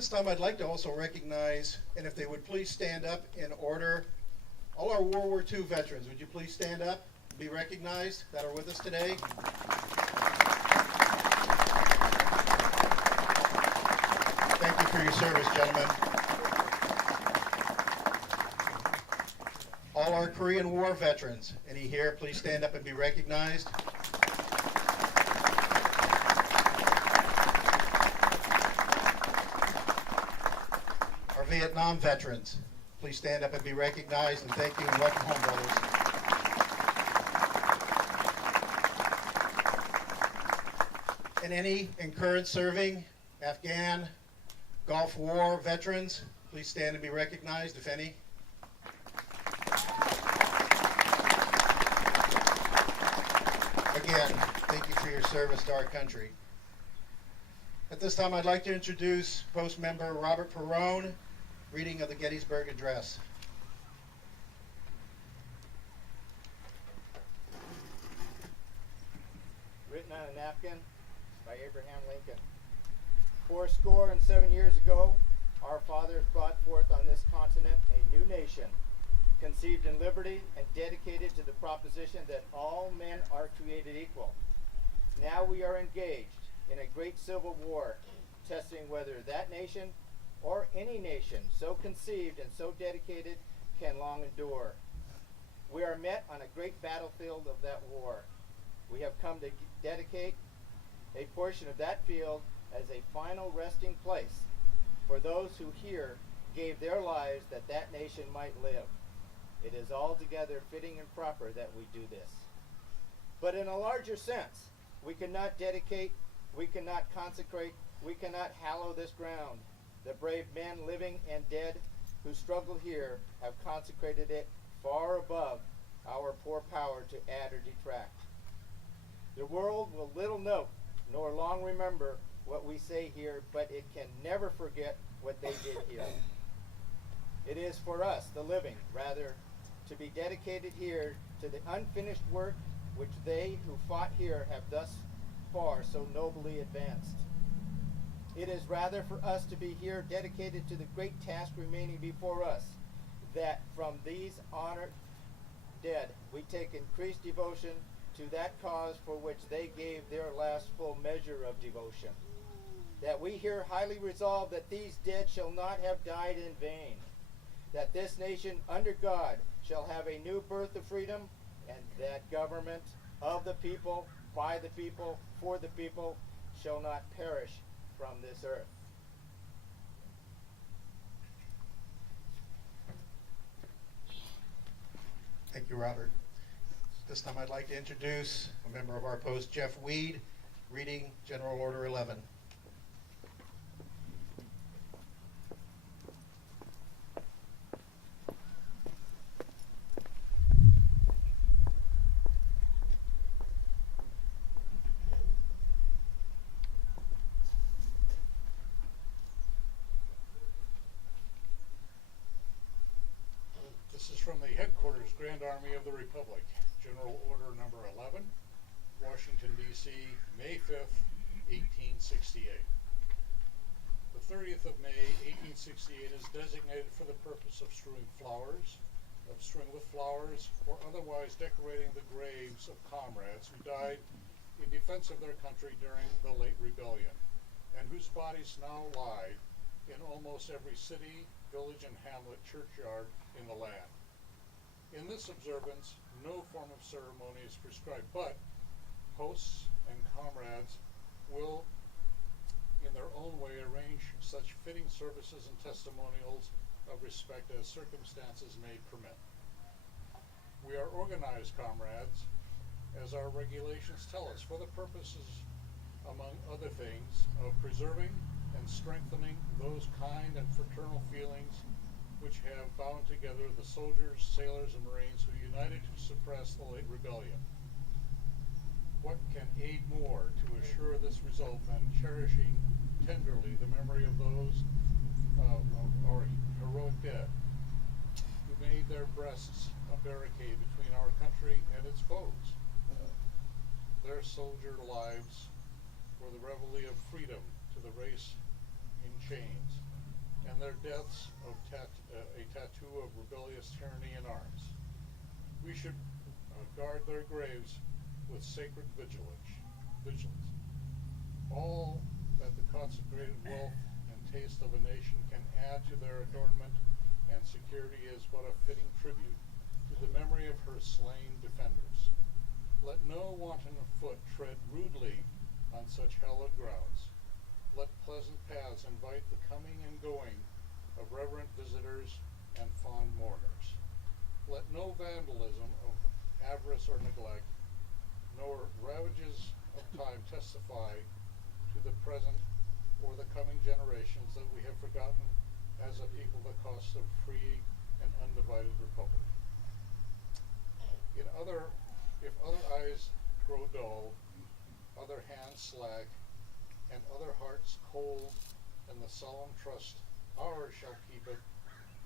this time, I'd like to also recognize, and if they would please stand up in order, all our World War II veterans. Would you please stand up and be recognized that are with us today? Thank you for your service, gentlemen. All our Korean War veterans. Any here, please stand up and be recognized. Our Vietnam veterans. Please stand up and be recognized, and thank you and welcome home, brothers. And any in current serving, Afghan, Gulf War veterans, please stand and be recognized, if any. Again, thank you for your service to our country. At this time, I'd like to introduce Post Member Robert Pirone, reading of the Gettysburg Address. Written on a napkin by Abraham Lincoln. 407 years ago, our fathers brought forth on this continent a new nation, conceived in liberty and dedicated to the proposition that all men are created equal. Now we are engaged in a great civil war, testing whether that nation or any nation so conceived and so dedicated can long endure. We are met on a great battlefield of that war. We have come to dedicate a portion of that field as a final resting place for those who here gave their lives that that nation might live. It is altogether fitting and proper that we do this. But in a larger sense, we cannot dedicate, we cannot consecrate, we cannot hallow this ground. The brave men, living and dead, who struggle here have consecrated it far above our poor power to add or detract. The world will little note nor long remember what we say here, but it can never forget what they did here. It is for us, the living, rather, to be dedicated here to the unfinished work which they who fought here have thus far so nobly advanced. It is rather for us to be here dedicated to the great task remaining before us, that from these honored dead we take increased devotion to that cause for which they gave their last full measure of devotion. That we here highly resolve that these dead shall not have died in vain, that this nation under God shall have a new birth of freedom, and that government of the people, by the people, for the people, shall not perish from this earth. Thank you, Robert. This time I'd like to introduce a member of our post, Jeff Wede, reading General Order 11. This is from the Headquarters Grand Army of the Republic, General Order Number 11, Washington, D.C., May 5th, 1868. The 30th of May, 1868 is designated for the purpose of strewing with flowers, or otherwise decorating the graves of comrades who died in defense of their country during the late rebellion, and whose bodies now lie in almost every city, village, and hamlet churchyard in the land. In this observance, no form of ceremony is prescribed, but hosts and comrades will, in their own way, arrange such fitting services and testimonials of respect as circumstances may permit. We are organized, comrades, as our regulations tell us, for the purposes, among other things, of preserving and strengthening those kind and fraternal feelings which have bound together the soldiers, sailors, and Marines who united to suppress the late rebellion. What can aid more to assure this result than cherishing tenderly the memory of those of our heroic dead, who made their breasts a barricade between our country and its foes? Their soldier lives were the reveille of freedom to the race in chains. and their deaths of a tattoo of rebellious tyranny in arms. We should guard their graves with sacred vigilance. All that the consecrated wealth and taste of a nation can add to their adornment and security is but a fitting tribute to the memory of her slain defenders. Let no wanton foot tread rudely on such hallowed grounds. Let pleasant paths invite the coming and going of reverent visitors and fond mourners. Let no vandalism of avarice or neglect, nor ravages of time testify to the present or the coming generations that we have forgotten as a people the cost of free and undivided republic. If other eyes grow dull, other hands slack, and other hearts cold, and the solemn trust ours shall keep it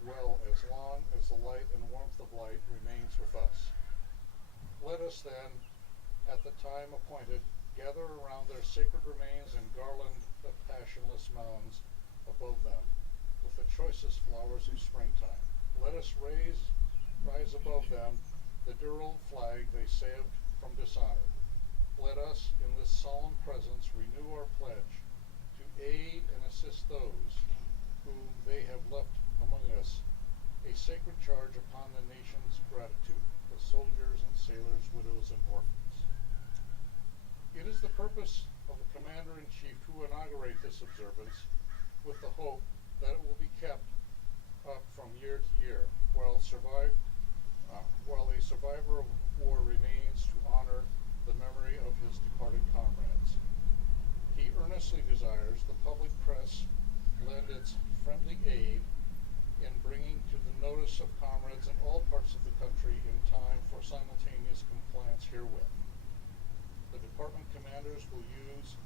well as long as the light and warmth of light remains with us. Let us then, at the time appointed, gather around their sacred remains and garland the passionless mounds above them with the choicest flowers of springtime. Let us rise above them the dear old flag they saved from dishonor. Let us, in this solemn presence, renew our pledge to aid and assist those whom they have left among us, a sacred charge upon the nation's gratitude, the soldiers and sailors, widows and orphans. It is the purpose of the Commander-in-Chief to inaugurate this observance with the hope that it will be kept up from year to year while a survivor of war remains to honor the memory of his departed comrades. He earnestly desires the public press lend its friendly aid in bringing to the notice of comrades in all parts of the country in time for simultaneous compliance herewith. The department commanders will use